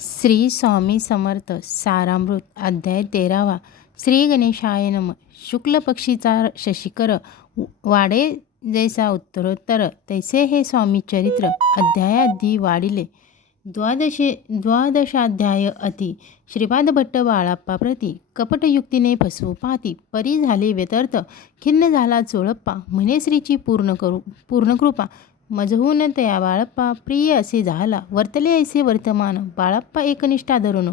श्री स्वामी समर्थ सारामृत अध्याय 13वा. श्री गणेशाय नम. शुक्ल पक्षीचा शशिकर वाडे जैसा उत्तरोत्तर तैसे हे स्वामी चरित्र अध्यायादी वाढिले. द्वादशाध्याय अति. श्रीपाद भट्ट बाळाप्पा प्रती कपटयुक्तीने फसवू पाहती परी झाले व्यतर्थ. खिन्न झाला चोळप्पा म्हणे श्रीची पूर्ण कृपा. मजहून तया बाळप्पा प्रिय असे झाला वर्तले ऐसे वर्तमान. बाळप्पा एकनिष्ठा धरून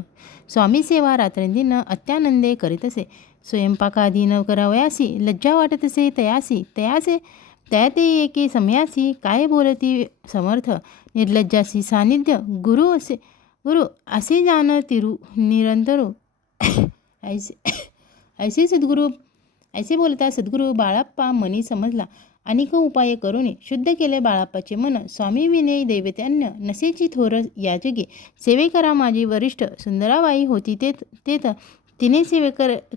स्वामी सेवा रात्रंदिन अत्यानंदे करीत असे. स्वयंपाकादी न करावयासी लज्जा वाटत असे तयासी त्या ते एके समयासी. काय बोलती समर्थ निर्लज्जासी सानिध्य गुरु असे जाण तिरू निरंतरू. ऐसे बोलता सद्गुरू बाळप्पा मनी समजला. अनेक उपाय करून शुद्ध केले बाळप्पाचे मन. स्वामी विनय दैवत्यान्य नसेची थोर या जगी. सेवे करा माझी वरिष्ठ सुंदराबाई होती तेत तिने सेवे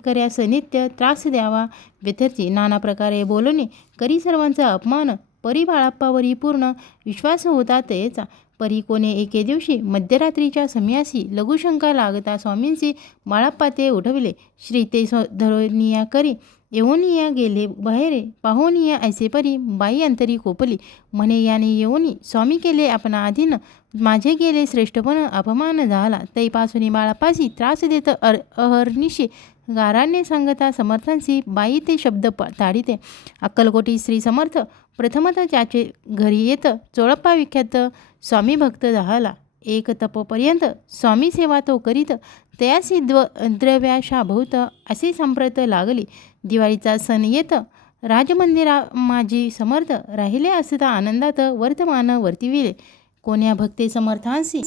कर्यास नित्य त्रास द्यावा व्यथरची. नाना प्रकारे बोलणे करी सर्वांचा अपमान. परी बाळप्पावरी पूर्ण विश्वास होता तयेचा. परी कोणे एके दिवशी मध्यरात्रीच्या समयासी लघुशंका लागता स्वामींची बाळप्पा ते उठविले. श्री ते धरोनिया करी येऊनिया गेले बाहेरे. पाहोनिया ऐसे परी बाई अंतरी कोपली. म्हणे याने येऊनी स्वामी केले आपणा अधीन. माझे गेले श्रेष्ठपण अपमान झाला. तैपासून बाळप्पासी त्रास देत अहर्निशी गाराने सांगता समर्थांशी. बाई ते शब्द ताडिते. अक्कलकोटी श्री समर्थ प्रथमतः त्याचे घरी येत चोळप्पा विख्यात स्वामी भक्त झाला. एक तपोपर्यंत स्वामी सेवा तो करीत तयासी द्रव्याशाभूत असे संप्रत लागली. दिवाळीचा सण येत राजमंदिरा माजी समर्थ राहिले असता आनंदात वर्तमान वर्तिविले. कोण्या भक्ते समर्थांशी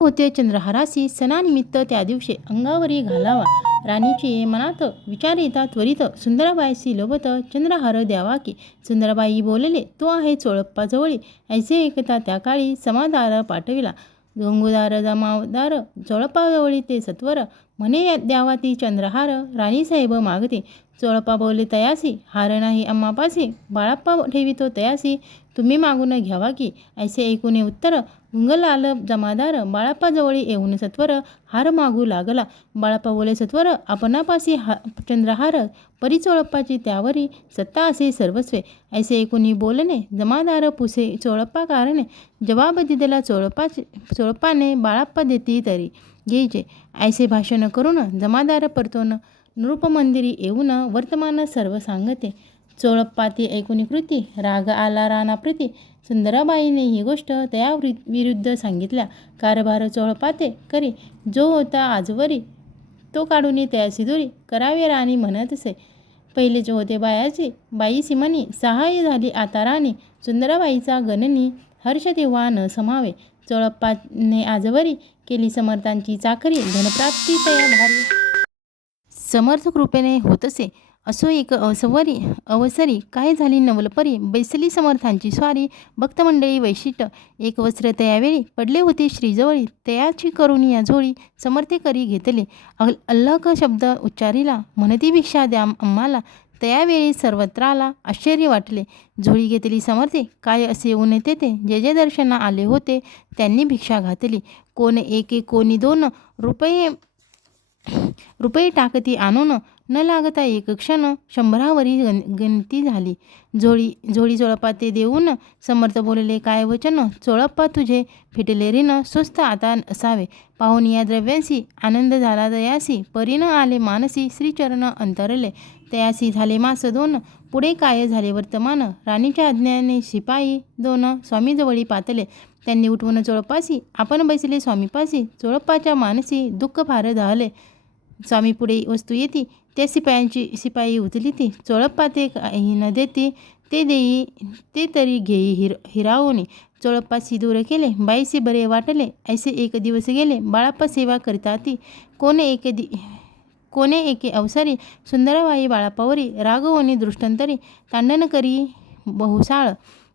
होते चंद्रहारासी. सणानिमित्त त्या दिवशी अंगावरी घालावा. राणीचे मनात विचार येता त्वरित सुंदराबाईशी लोभत चंद्रहार द्यावा की. सुंदराबाई बोलले तो आहे चोळप्पा जवळी. ऐसे एकता त्या काळी समादार पाठविला. गंगूदार जमादार चोळप्पाजवळी ते सत्वर. म्हणे द्यावा ती चंद्रहार. राणीसाहेब मागते. चोळप्पा बोलले तयासी. हार नाही अम्मापासी. बाळप्पा ठेवितो तयासी. तुम्ही मागून घ्यावा की. ऐसे ऐकून उत्तर गुंगलाल जमादार बाळप्पाजवळी येऊन सत्वर हार मागू लागला. बाळप्पा बोले सत्वर आपणापासी चंद्रहार. परी चोळप्पाची त्यावरी सत्ता असे सर्वस्वे. ऐसे ऐकून बोलणे जमादार पुसे चोळप्पा कारणे. जवाब दिदला चोळप्पाने बाळप्पा देती तरी घ्यायचे. ऐसे भाषण करून जमादार परतोन नृपमंदिरी येऊन वर्तमान सर्व सांगते. चोळप्पा ते ऐकून कृती राग आला राणाप्रती. सुंदराबाईने ही गोष्ट त्या विरुद्ध सांगितल्या. कारभार चोळप्पा ते करी. जो होता आजवरी तो काढून तयासी दुरी. करावे राणी म्हणत असे. पहिले जो होते बाई सिमनी. सहाय्य झाली आता राणी. सुंदराबाईचा गणनी हर्ष तेव्हा न समावे. चोळप्पाने आजवरी केली समर्थांची चाकरी. धनप्राप्ती तया भारी समर्थ कृपेने होतसे. असो एक अवसरी काय झाली नवलपरी. बैसली समर्थांची स्वारी. भक्तमंडळी वैशिष्ट्य एक वस्त्र तयावेळी पडले होते श्रीजवळी. तयाची करून या झोळी समर्थे करी घेतले. अल्लख शब्द उच्चारिला. म्हणती भिक्षा द्या आम्हाला. तयावेळी सर्वत्राला आश्चर्य वाटले. झोळी घेतली समर्थे. काय असे येऊन तेथे जे जे दर्शना आले होते त्यांनी भिक्षा घातली. कोण एके कोणी 2 रुपये टाकती आणून. न लागता एक क्षण 100वरी गणती झाली. झोळी चोळप्पा ते देऊन समर्थ बोलले काय वचन. चोळप्पा तुझे फिटले ऋण स्वस्त आता असावे. पाहून या द्रव्यांशी आनंद झाला तयासी. परीन आले मानसी श्रीचरण अंतरले. तयासी झाले मास 2. पुढे काय झाले वर्तमान. राणीच्या आज्ञेने शिपाई 2 स्वामीजवळी पातले. त्यांनी उठवून चोळप्पासी आपण बैसले स्वामीपासी. चोळप्पाच्या मानसी दुःख फार झाले. स्वामी पुढे वस्तू येती त्या शिपाई उचली ती. चोळप्पा ते काही न देती ते देई ते तरी घेई हिरावून. चोळप्पासी दूर केले बाईसी बरे वाटले. ऐसे एक दिवस गेले बाळप्पा सेवा करिता ती. कोणे एके अवसरी सुंदराबाई बाळप्पावरी रागवणी दृष्टांतरी तांडण करी बहुसाळ.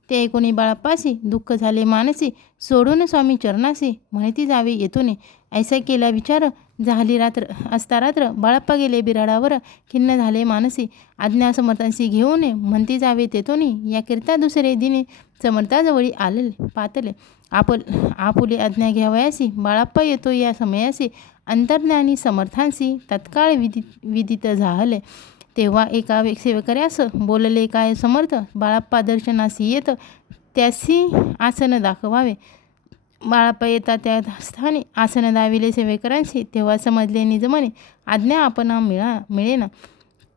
ते ऐकून बाळप्पासी दुःख झाले मानसी. सोडून स्वामी चरणासी म्हणती जावे येतून. ऐसा केला विचार झाली रात्र बाळप्पा गेले बिराडावर. खिन्न झाले मानसी. आज्ञा समर्थांशी घेऊन म्हणती जावे तेथून. याकरिता दुसरे दिनी समर्थाजवळी आले पातले. आपुले आज्ञा घ्यावयासी बाळाप्पा येतो या समयासी अंतर्ज्ञानी समर्थांसी तत्काळ विदित झाले. तेव्हा एका सेवेकऱ्यास बोलले काय समर्थ, बाळाप्पा दर्शनासी येत त्यासी आसन दाखवावे. बाळाप्पा येता त्या स्थानी आसन दाविले सेवेकरांशी. तेव्हा समजले निजमने आज्ञा आपणा मिळेना.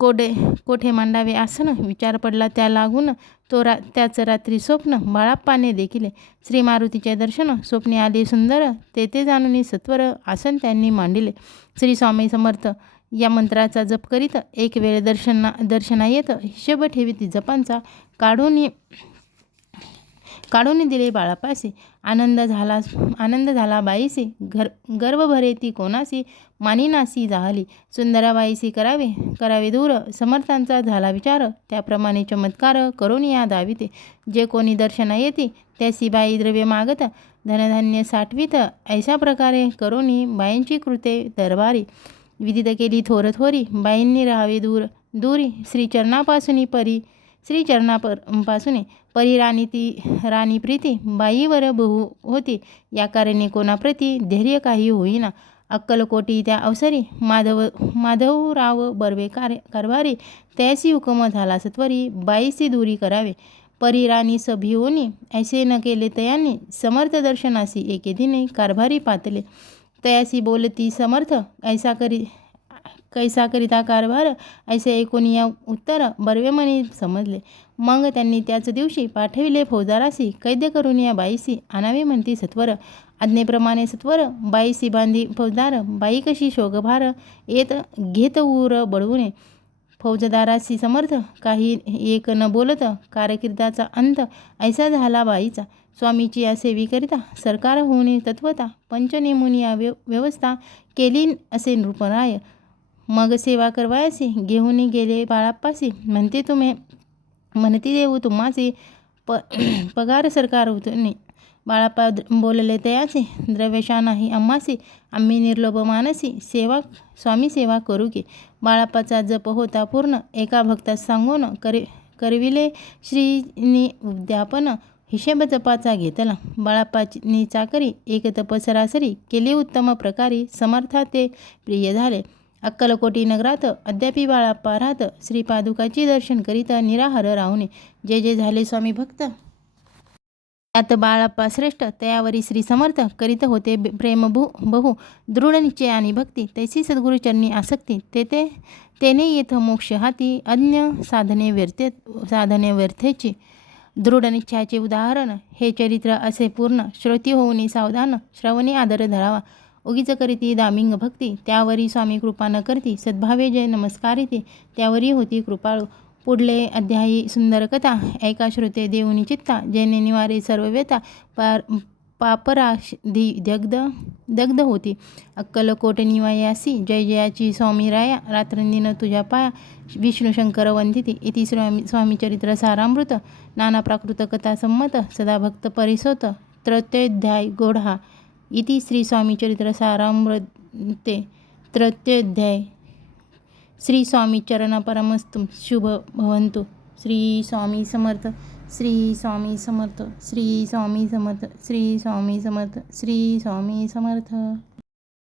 कोठे मांडावे आसन विचार पडला त्या लागून. त्याच रात्री स्वप्न बाळाप्पाने देखिले. श्री मारुतीचे दर्शन स्वप्ने आले सुंदर. तेथे जाणून सत्वर आसन त्यांनी मांडिले. श्री स्वामी समर्थ या मंत्राचा जप करीत एक वेळ दर्शना येत हिशोब ठेवीत जपांचा काढून दिले बाळाप्पासी. आनंद झाला बाईसी. गर्व भरे ती कोणासी मानिनासी जाहली. सुंदराबाईसी करावे दूर समर्थांचा झाला विचार. त्याप्रमाणे चमत्कार करून या दाविते. जे कोणी दर्शना येते त्यासी बाई द्रव्य मागत धनधान्य साठवीत. ऐशा प्रकारे करोनी बाईंची कृते दरबारी. विदित केली थोरी बाईंनी राहावे दूरी. श्रीचरणापासून परी राणी प्रीती बाईवर बहु होती. या कारणे कोणाप्रती धैर्य काही होईना. अक्कलकोटी त्या अवसरी माधवराव बर्वे कारभारी. त्यासी हुकम झाला सत्वरी बाईसी दूरी करावे. परी राणी सभियोनी ऐसे न केले तयांनी समर्थ दर्शनासी एके दिने कारभारी पातले. तयासी बोलती समर्थ कैसा करिता कारभार ऐसे ऐकून या उत्तर बर्वेमनी समजले. मग त्यांनी त्याच दिवशी पाठविले फौजदारासी. कैद करून या बाईसी आणावे म्हणती सत्वर. आज्ञेप्रमाणे सत्वर बाईसी बांधी फौजदार. बाई कशी शोकभार घेत ऊर बळवूने. फौजदारासी समर्थ काही एक न बोलत. कारकिर्दाचा अंत ऐसा झाला बाईचा. स्वामीची या सेवेकरिता सरकार होणे तत्वता. पंचनेमुनी या व्यवस्था केली असे नृपराय. मग सेवा करवायसी घेऊन गेले बाळाप्पासी. म्हणती देऊ तुम्हासी पगार सरकार होतने. बाळाप्पा बोलले तयाचे द्रव्यशा नाही आम्हासी. आम्ही निर्लोभ मानसी स्वामी सेवा करू की. बाळाप्पाचा जप होता पूर्ण. एका भक्तास सांगून करविले श्रीनी उद्यापन. हिशेब जपाचा घेतला. बाळाप्पानी चाकरी एक तप सरासरी केली उत्तम प्रकारे. समर्था ते प्रिय झाले. अक्कलकोटी नगरात अद्यापी बाळाप्पा राहत. श्रीपादुकाची दर्शन करीत निराहार राहुने. जे झाले स्वामी भक्त त्यात बाळाप्पा श्रेष्ठ. तयावरी श्री समर्थ करीत होते प्रेम बहु. दृढ निश्चय आणि भक्ती तैसी सद्गुरुचरणी आसक्ती. तेने येथ मोक्ष हाती अन्य साधने व्यर्थेची. दृढ निश्चयाचे उदाहरण हे चरित्र असे पूर्ण. श्रोती होऊनी सावधान श्रवणी आदर धरावा. उगीच करीती दामिंग भक्ती त्यावरी स्वामी कृपा न करती. सद्भावे जय नमस्कारिती त्यावरी होती कृपाळू. पुढले अध्यायी सुंदर कथा ऐका श्रोते देऊनी चित्ता. जेणे निवारे सर्व व्यथा पापराधी दग्ध होती. अक्कलकोट निवायासी जय जयाची स्वामी राया. रात्रंदिन तुझ्या पाया विष्णू शंकर वंदिती. इति स्वामीचरित्र सारामृत नाना प्राकृत कथा संमत सदा भक्त परिसोत. तृतीयोध्याय गोढा. इति श्री स्वामीचरित्र सारामृते तृतीयोध्याय. श्री स्वामी चरण परमस्तु शुभ भवन्तु. श्री स्वामी समर्थ. श्री स्वामी समर्थ. श्री स्वामी समर्थ. श्री स्वामी समर्थ. श्री स्वामी समर्थ.